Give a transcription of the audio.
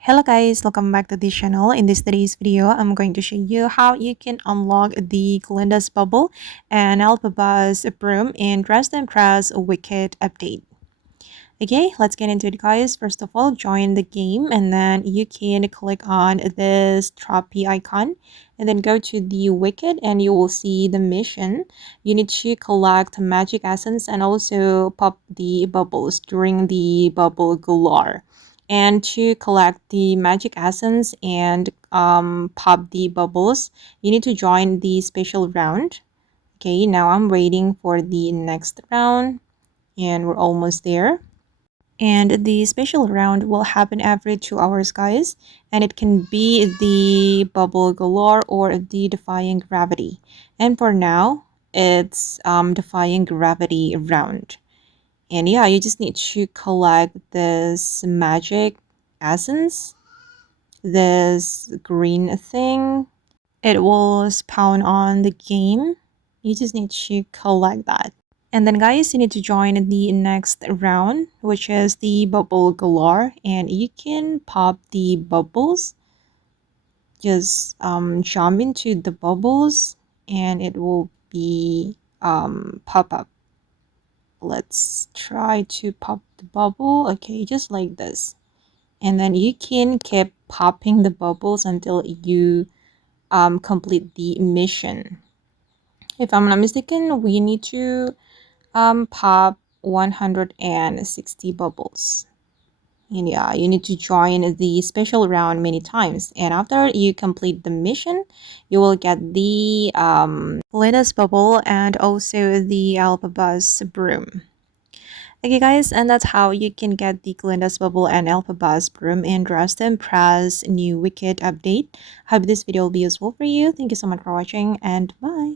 Hello guys, welcome back to this channel. In today's video, I'm going to show you how you can unlock the Glinda's bubble and Elphaba's broom in Dress and Press Wicked update. Okay, let's get into it guys. First of all, join the game and then you can click on this trophy icon and then go to the Wicked and you will see the mission. You need to collect magic essence and also pop the bubbles during the bubble galore. And to collect the magic essence and pop the bubbles, you need to join the special round. Okay, now I'm waiting for the next round and we're almost there. And the special round will happen every 2 hours, guys. And it can be the bubble galore or the defying gravity. And for now, it's defying gravity round. And yeah, you just need to collect this magic essence, this green thing. It will spawn on the game. You just need to collect that. And then guys, you need to join the next round, which is the bubble galore. And you can pop the bubbles. Just jump into the bubbles and it will be pop up. Let's try to pop the bubble. Okay, just like this. And then you can keep popping the bubbles until you complete the mission. If I'm not mistaken, we need to pop 160 bubbles. And yeah, you need to join the special round many times. And after you complete the mission, you will get the latest bubble and also the Elphaba's broom. Okay guys, and that's how you can get the Glinda's bubble and Elphaba's broom in Dress and Press new Wicked update. Hope this video will be useful for you. Thank you so much for watching and bye.